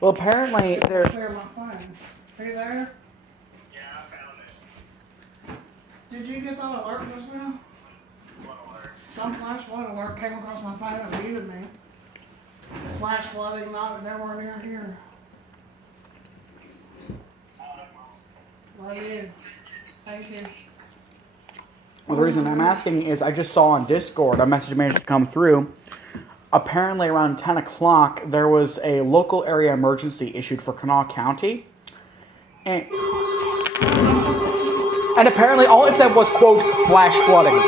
Well, apparently they're... Clear my phone. Are you there? Yeah, I found it. Did you get that alert just now? What alert? Some flash flood alert came across my phone and muted me. Flash flooding not nowhere near here. Well, you. Thank you. Well, the reason I'm asking is I just saw on Discord a message managed to come through. Apparently around 10 o'clock, there was a local area emergency issued for Kanawha County. And apparently all it said was, quote, flash flooding.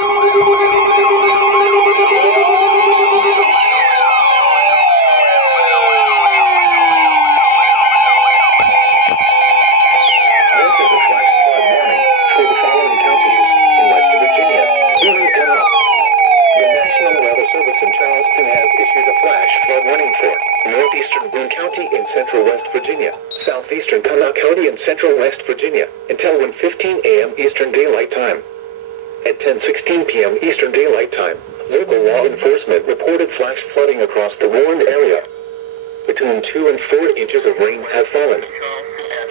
Southeastern Kanawha County and Central West Virginia until 1:15 a.m. Eastern Daylight Time. At 10:16 p.m. Eastern Daylight Time, local law enforcement reported flash flooding across the warned area. Between 2 and 4 inches of rain have fallen.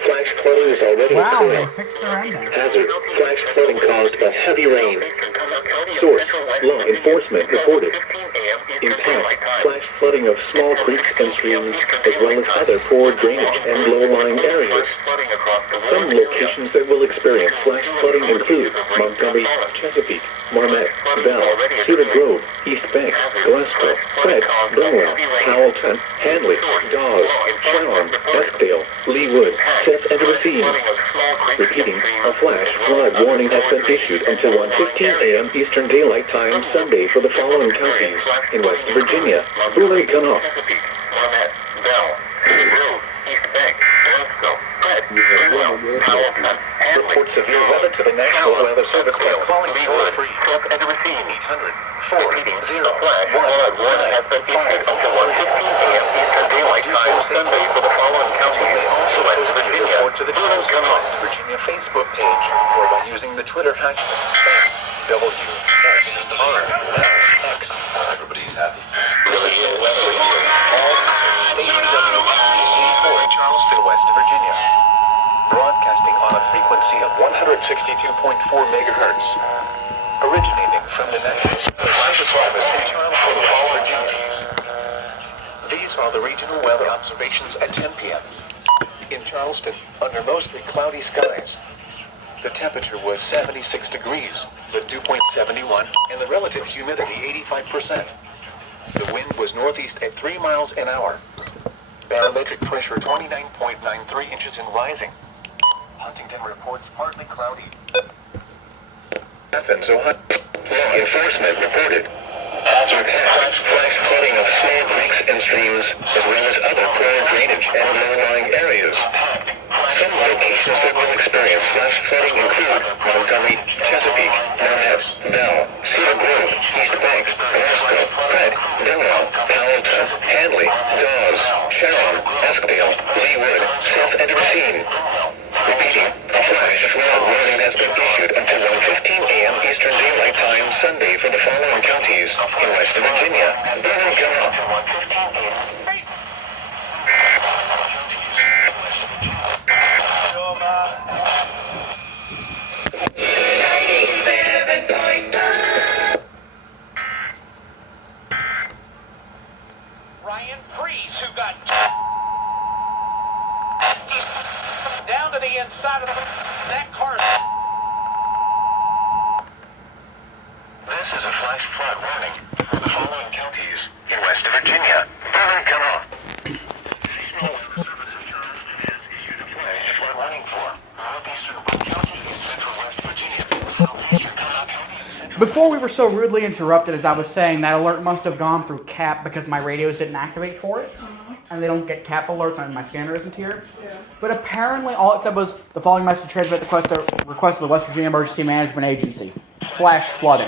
Flash flooding is already They occurring. fixed their end. Hazard: flash flooding caused by heavy rain. Source: law enforcement reported. Impact: flash flooding of small creeks and streams, as well as other poor drainage and low-lying areas. Some locations that will experience flash flooding include Montgomery, Chesapeake, Marmet, Bell, Cedar Grove, East Bank, Glasgow, Fred, Dunlap, Powellton, Hanley, Dawes, Sharon, Eskdale, Leewood, Seth, and Racine. Repeating, a flash flood warning has been issued until 1:15 a.m. Eastern Daylight Time Sunday for the following counties in West Virginia: Boone, Kanawha. Report severe weather to the National Weather Service by calling toll-free 800-480-119 until 1:15 a.m. Eastern Daylight Time Sunday for the following counties. Also, West Virginia. Report to the West Virginia Facebook page or by using the Twitter hashtag WXR. Everybody's happy. Weather Radio. All WVAF in Charleston, West Virginia. Broadcasting on a frequency of 162.4 megahertz. Originating from the National Weather Service in Charleston, West Virginia. These are the regional weather observations at 10 p.m. In Charleston, under mostly cloudy skies. The temperature was 76 degrees, the dew point 71, and the relative humidity 85%. The wind was northeast at 3 miles an hour. Barometric pressure 29.93 inches and rising. Huntington reports partly cloudy. Athens, Ohio. Law enforcement reported hazard flash flooding of small creeks and streams, as well as other poor drainage and low-lying areas. Some locations that will experience flash flooding include Montgomery, Chesapeake, Marmet, Bell, Cedar Grove, East Bank, Glasgow, Fred, Dunlap, Powellton, Hanley, Dawes, Sharon, Eskdale, Leewood, Seth, and Racine. Repeating, a flash flood warning has been issued until 1:15 a.m. Eastern Daylight Time Sunday for the following counties in West Virginia: Boone and Kanawha. Ryan Freeze, who got down to the inside of that car. This is a flash flood warning for the following counties in West Virginia: Boone and Kanawha. National Weather Service in Charleston has issued a flash flood warning for northeastern Boone County and central West Virginia, southeastern Kanawha County and central. Before we were so rudely interrupted, as I was saying, that alert must have gone through CAP because my radios didn't activate for it. And they don't get CAP alerts, and my scanner isn't here. Yeah. But apparently all it said was, the following message transmit the request of the West Virginia Emergency Management Agency. Flash flooding.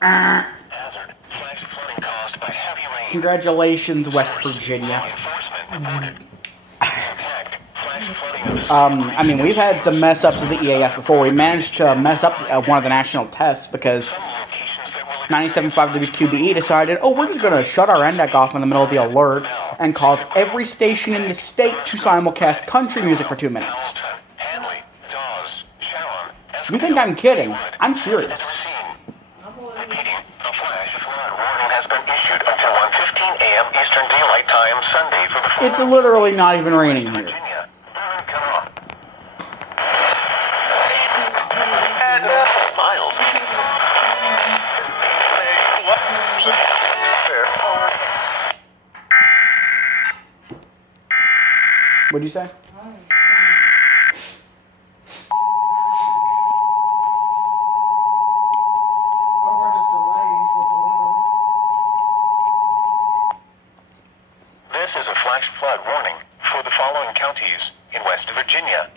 Hazard flash flooding caused by heavy rain. Congratulations, West Virginia. I mean, we've had some mess ups with the EAS before. We managed to mess up one of the national tests because 97.5 WQBE decided, oh, we're just going to shut our NDEC off in the middle of the alert and cause every station in the state to simulcast country music for 2 minutes. Hanley, Dawes, Sharon, You think I'm kidding? I'm serious. Repeating, a flash flood warning has been issued until 1:15 a.m. Eastern Daylight Time Sunday for the It's literally not even raining here. Virginia. Come on. Miles. What'd you say? Oh, we're just delayed with the weather. This is a flash flood warning for the following counties in West Virginia.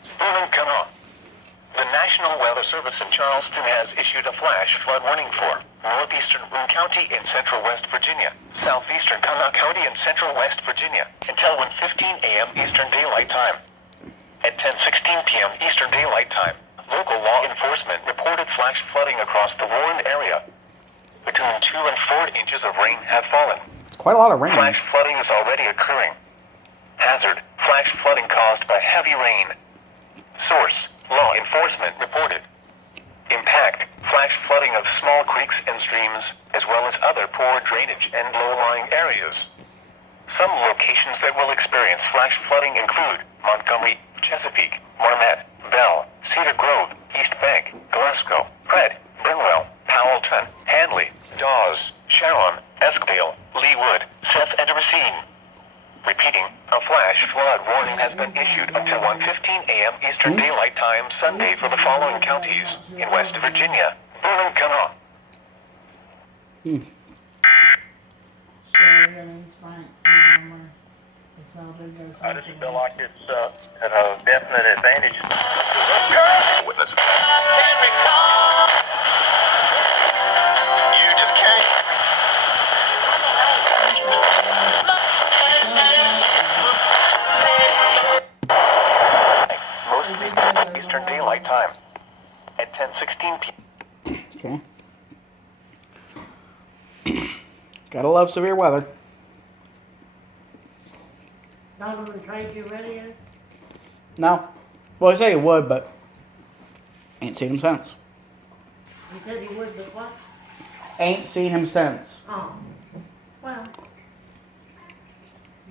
The National Weather Service in Charleston has issued a flash flood warning for northeastern Boone County in central West Virginia, southeastern Connaught County in central West Virginia, until 1:15 a.m. Eastern Daylight Time. At 10:16 p.m. Eastern Daylight Time, local law enforcement reported flash flooding across the warned area. Between 2 and 4 inches of rain have fallen. It's quite a lot of rain. Flash flooding is already occurring. Hazard, flash flooding caused by heavy rain. Source, law enforcement reported. Impact, flash flooding of small creeks and streams, as well as other poor drainage and low-lying areas. Some locations that will experience flash flooding include Montgomery, Chesapeake, Marquette, Bell, Cedar Grove, East Bank, Glasgow, Fred, Brinwell, Powellton, Hanley, Dawes, Sharon, Eskdale, Leewood, Seth, and Racine. Repeating, a flash flood warning has been issued until 1:15 a.m. Eastern Daylight Time Sunday for the following counties in West Virginia, Boone and Connaught. Sherry and East Bank. The South Big goes I just feel like it's at a definite advantage. Witness. You just can't. Most weekdays Eastern Daylight Time at 10:16 p.m. Okay. Gotta love severe weather. Donovan trade you ready? No. Well, I said he would, but ain't seen him since. He said he would, but what? Ain't seen him since. Oh, well,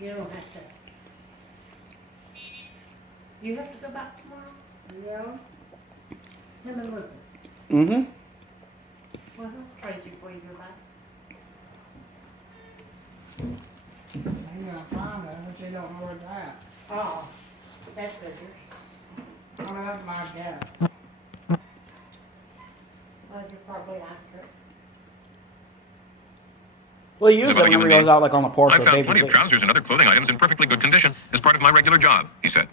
you don't have to. You have to go back tomorrow? Yeah. Him and Lucas. Mm-hmm. Well, he'll trade you before you go back. You're gonna find it, but you don't know where it's at. Oh, that's good. I mean, that's my guess. Well, you're probably accurate. Well, he uses it whenever he goes out, like on the porch I've with found baby plenty of Zeke. trousers and other clothing items in perfectly good condition as part of my regular job, he said.